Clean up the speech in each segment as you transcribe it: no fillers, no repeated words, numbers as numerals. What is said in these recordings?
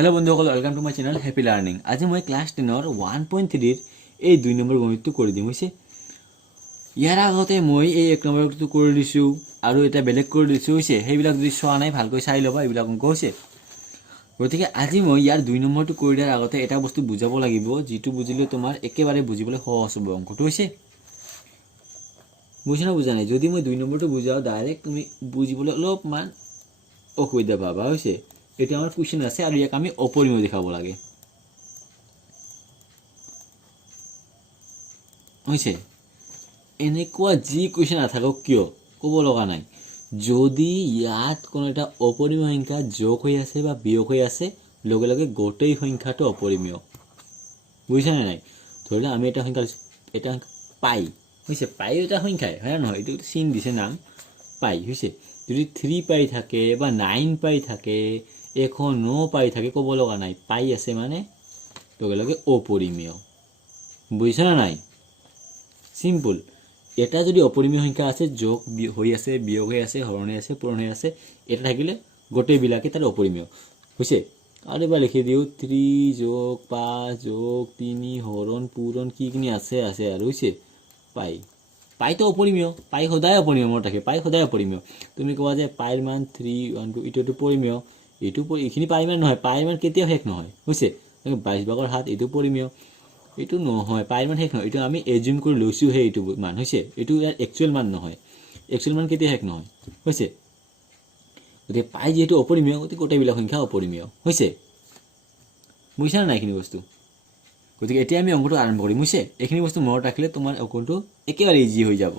Hello बंधुসকल, welcome to my channel happy learning. आज मैं क्लास 10 1.3 এই 2 নম্বৰ গণিতটো কৰি দিম হৈছে। ইয়াৰ আগতে মই এই 1 নম্বৰটো কৰি দিছো আৰু এটা বেলেগ কৰি দিছো হৈছে। সেইবিলাক যদি চোৱা নাই ভালকৈ চাই লবা, এইবিলাক অংক হৈছে। গতিকে আজি মই ইয়াৰ 2 নম্বৰটো কৰি দিয়াৰ আগতে এটা বস্তু বুজাব লাগিব, যেটো বুজিলে তোমাৰ একেবাৰে বুজিবলৈ সহজ হ'ব। অংকটো হৈছে বুজিনা বুজা নাই। যদি মই 2 নম্বৰটো বুজাও ডাইৰেক্ট তুমি বুজিবলৈ অলপমান অসুবিধা পাবা হৈছে। এটা আমাৰ কোশ্চেন আছে আৰ ইয়াক আমি অপৰিমেয় দেখাব লাগে হইছে। এনেকুৱা যি কোশ্চেন নাথাকক কিয় ক'ব লগা নাই, যদি ইয়াত কোনো এটা অপরিমেয় সংখ্যা যোগ হৈ আছে বা বিয়োগ হৈ আছে, লগে লগে গোটেই সংখ্যাটো অপরিমেয়। বুঝিছা নাই? ধৰিলে আমি এটা সংখ্যা পাই হইছে, পাই এটা সংখ্যাই হয় না নহয়, এইটো চিন দিছে নাম পাই হইছে। যদি 3 পাই থাকে বা 9 পাই থাকে, এখন 9 পাই থাকে, ক'ব লগা নাই, পাই আছে মানে লগে লগে অপরিমেয়। বুঝিছা না নাই? সিম্পল। এটা যদি অপরিমেয় সংখ্যা আছে, যোগ হৈ আছে, বিয়োগ হৈ আছে, হৰণ হৈ আছে, পূৰণ হৈ আছে, এটা থাকিলে গোটেইবিলাকে তাৰ অপৰিমেয় হৈছে। আৰু এবাৰ লিখি দিও 3 যোগ 5 যোগ 3 হৰণ পূৰণ কি কিনি আছে আছে আৰু হৈছে পাই। পাই তো অপৰিমেয়, পাই সদায় অপৰিমেয় মনত ৰাখে, পাই সদায় অপৰিমেয়। তুমি কোৱা যে পাইৰ মান 3 1 2 ইটোটো পৰিমেয়, এইটো এইখিনি পাই মান নহয়, পাই মান কেতিয়াও শেষ নহয় হৈছে। 22/7 এইটো পৰিমেয়, এইটো নহয়, পাই মান শেষ নহয়, এইটো আমি এজিউম কৰি লৈছো হে এইটো মান হৈছে, এইটো ইয়াৰ একচুৱেল মান নহয়, একচুৱেল মান কেতিয়া শেষ নহয় হৈছে। গতিকে পাই যেহেতু অপরিমেয়, গতিকে গোটেইবিলাক সংখ্যা অপরিমেয় হৈছে। বুজিছা নাই এইখিনি বস্তু? গতিকে এতিয়া আমি অংকটো আৰম্ভ কৰিম হৈছে। এইখিনি বস্তু মনত ৰাখিলে তোমাৰ অংকটো একেবাৰে ইজি হৈ যাব।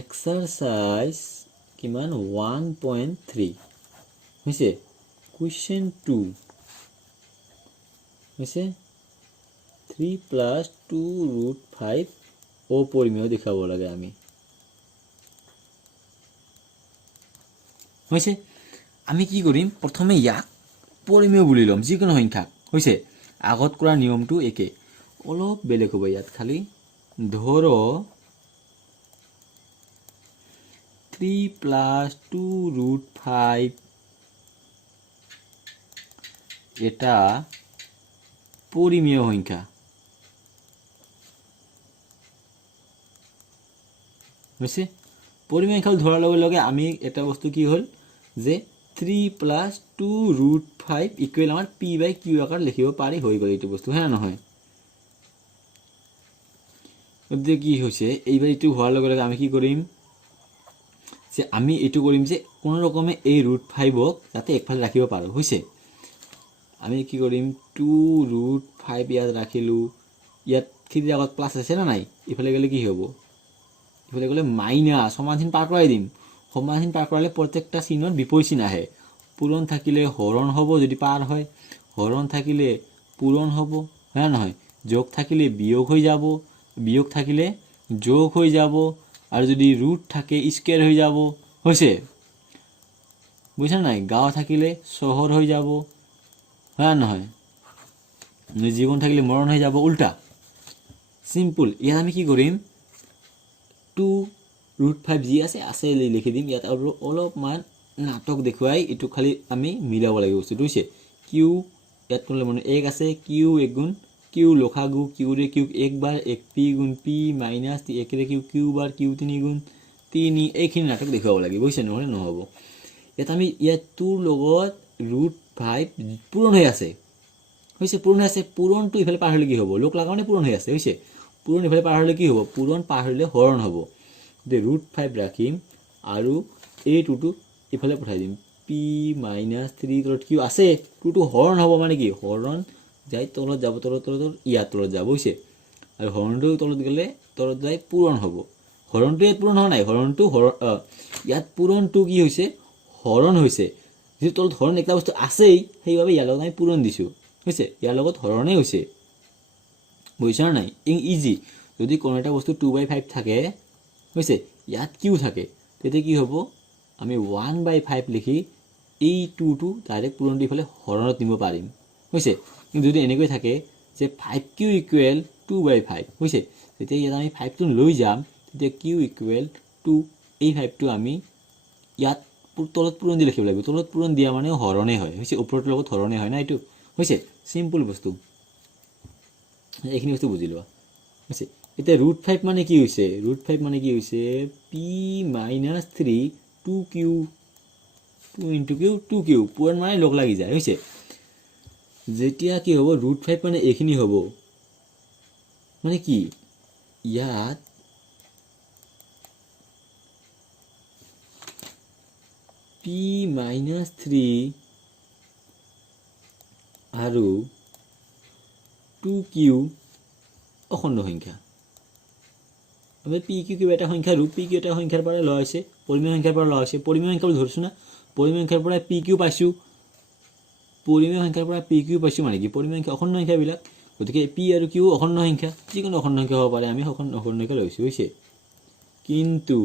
এক্সাৰসাইজ কিমান 1.3 হৈছে। কুৱেশ্যন 2 হৈছে 3 + 2√5 অপৰিমেয় দেখাব লাগে আমি হৈছে। আমি কি কৰিম, প্ৰথমে ইয়াক পৰিমেয় বুলি ল'ম যিকোনো সংখ্যা হৈছে। আগত কৰা নিয়মটো একে, অলপ বেলেগ হ'ব ইয়াত খালি। ধৰ 3 + 2√5 এটা পৰিমেয় সংখ্যা হৈছে। পৰিমেয় সংখ্যা ধৰাৰ লগে লগে আমি এটা বস্তু কি হ'ল যে 3 + 2√5 ইকুৱেল আমাৰ p/q আকাৰত লিখিব পাৰি, হৈ গ'ল এইটো বস্তু, হ্যাঁ নহয়? গতিকে কি হৈছে, এইবাৰ এইটো হোৱাৰ লগে লগে আমি কি কৰিম যে আমি এইটো কৰিম যে কোনো ৰকমে এই √5ক যাতে একফালে ৰাখিব পাৰোঁ হৈছে। আমি কি কৰিম 2√5 ইয়াত ৰাখিলোঁ, ইয়াত 3 আগত প্লাছ আছে না নাই, ইফালে গ'লে কি হ'ব, ইফালে গ'লে মাইনাছ, সমান চিন পাৰ কৰাই দিম। সমান চিন পাৰ কৰালে প্ৰত্যেকটা চিনৰ বিপৰীত চিন আহে। পূৰণ থাকিলে হৰণ হ'ব যদি পাৰ হয়, হৰণ থাকিলে পূৰণ হ'ব হয় না নহয়, যোগ থাকিলে বিয়োগ হৈ যাব, বিয়োগ থাকিলে যোগ হৈ যাব, আৰু যদি ৰুট থাকে স্কুৱেৰ হৈ যাব হৈছে। বুজিছা নাই? গাঁও থাকিলে চহৰ হৈ যাব হয় না নহয়, জীৱন থাকিলে মৰণ হৈ যাব, উল্টা। সিম্পল। ইয়াত আমি কি কৰিম 2√5 যি আছে আছে লিখি দিম ইয়াত, আৰু অলপমান নাটক দেখুৱাই এইটো খালি আমি মিলাব লাগিব বস্তুটো হৈছে। কিউ ইয়াত কোনলে মানে 1 আছে, কিউ 1 গুণ কিউ লসাগু, কিউৰে কিউ 1 বাৰ 1 পি গুণ পি মাইনাছ 1ৰে কিউ কিউ বাৰ কিউ 3 গুণ 3, এইখিনি নাটক দেখুৱাব লাগিব বুজিছে, নহ'লে নহ'ব। ইয়াত আমি ইয়াত 2ৰ লগত √5 পূৰণ হৈ আছে হৈছে, পূৰণ হৈ আছে, পূৰণটো ইফালে পাৰ হ'লে কি হ'ব, লোক লাগাওনে পূৰণ হৈ আছে হৈছে, পূৰণ ইফালে পাৰ হ'লে কি হ'ব, পূৰণ পাৰ হ'লে হৰণ হ'ব। গতিকে √5 ৰাখিম আৰু এই 2টো ইফালে পঠাই দিম, পি মাইনাছ 3 তলত কিউ আছে, 2টো হৰণ হ'ব মানে কি, হৰণ যাই তলত যাব, তলত তলত ইয়াত তলত যাব হৈছে, আৰু হৰণটো তলত গ'লে তলত যাই পূৰণ হ'ব। হৰণটো ইয়াত পূৰণ হোৱা নাই, হৰণটো ইয়াত পূৰণটো কি হৈছে, হৰণ হৈছে। যিহেতু তলত হৰণ এটা বস্তু আছেই, সেইবাবে ইয়াৰ লগত আমি পূৰণ দিছোঁ হৈছে, ইয়াৰ লগত হৰণেই হৈছে। বুজিছা নাই? ইজি। যদি কোনো এটা বস্তু 2/5 থাকে হৈছে, ইয়াত কিউ থাকে, তেতিয়া কি হ'ব, আমি 1/5 লিখি এই 2টো ডাইৰেক্ট পূৰণ দি পেলাই হৰণত নিব পাৰিম হৈছে। কিন্তু যদি এনেকৈ থাকে যে 5q = 2/5 হৈছে, তেতিয়া ইয়াত আমি 5টো লৈ যাম, তেতিয়া q = 2, এই 5টো আমি ইয়াত তলত পূৰণ দি লিখিব লাগিব তলত পূৰণ দিয়া মানে হৰণে হয় হৈছে ওপৰটোৰ লগত হৰণে হয় না এইটো হৈছে সিম্পল বস্তু এইখিনি বস্তু বুজি লোৱা হৈছে এতিয়া √5 মানে কি হৈছে √5 মানে কি হৈছে p - 3 2q 2 * q 2q পূৰণ মানে লগ লাগি যায় হৈছে যেতিয়া কি হ'ব √5 মানে এইখিনি হ'ব মানে কি ইয়াত p - 3 আৰু 2q অখণ্ড সংখ্যা আমি p q কিবা এটা সংখ্যা ৰূপ p q এটা সংখ্যাৰ পৰা লোৱা হৈছে পৰিমেয় সংখ্যাৰ পৰা লোৱা হৈছে পৰিমেয় সংখ্যা ধৰিছো না পৰিমেয় সংখ্যাৰ পৰা p q পাইছো পৰিমেয় সংখ্যাৰ পৰা p q পাইছো মানে কি পৰিমেয় সংখ্যা অখণ্ড সংখ্যাবিলাক গতিকে p আৰু q অখণ্ড সংখ্যা যিকোনো অখণ্ড সংখ্যা হ'ব পাৰে আমি অখণ্ড সংখ্যা লৈছো হৈছে কিন্তু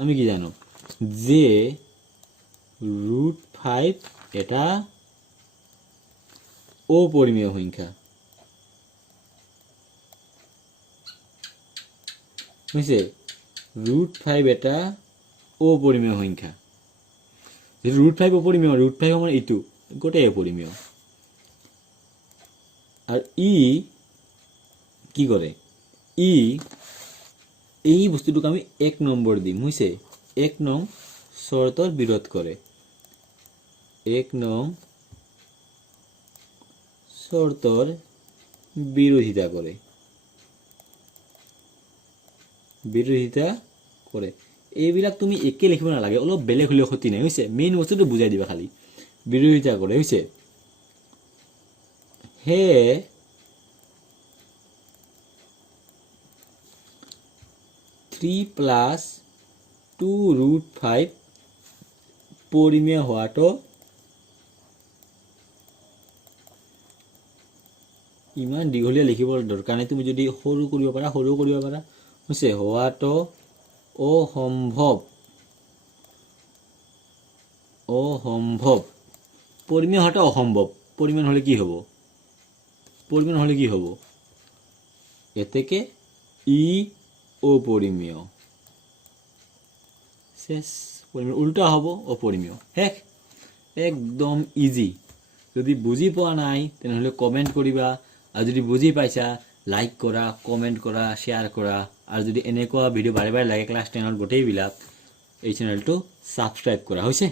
আমি কি জানো যে √5 এটা অপরিমেয় সংখ্যা বুঝছে √5 এটা অপরিমেয় সংখ্যা যে √5 অপরিমেয় √5 মানে এইটো গোটেই অপরিমেয় আর কি করে এই বস্তুটোক আমি 1 নম্বৰ দিম হইছে 1 নং শৰ্তৰ বিৰোধ কৰে 1 নং শৰ্তৰ বিৰোধিতা কৰে এইবিলাক তুমি একে লিখিব নালাগে অলপ বেলেগ হলেও ক্ষতি নাই হইছে মেইন বস্তুটো বুজাই দিবা খালি বিৰোধিতা কৰে হইছে হে 3 + 2√5 পৰিমেয় হোৱাটো ইমান দীঘলীয়া লিখিবৰ দৰকাৰ নাই তুমি যদি সৰু কৰিব পাৰা হৈছে হোৱাটো অসম্ভৱ পৰিমেয় হোৱাটো অসম্ভৱ পৰিমেয় হলে কি হ'ব এতেকে অপৰিমেয় শেষ পৰিমেয় উল্টা হব অপৰিমেয় হেক একদম ইজি যদি বুজি পোৱা নাই তেনেহলে কমেন্ট কৰিবা আৰু যদি বুজি পাইছা লাইক কৰা কমেন্ট কৰা শেয়াৰ কৰা আৰু যদি এনেকুৱা ভিডিও বাৰে বাৰে লাগে ক্লাস 10 ৰ গোটেই বিলাক এই চেনেলটো সাবস্ক্ৰাইব কৰা হৈছে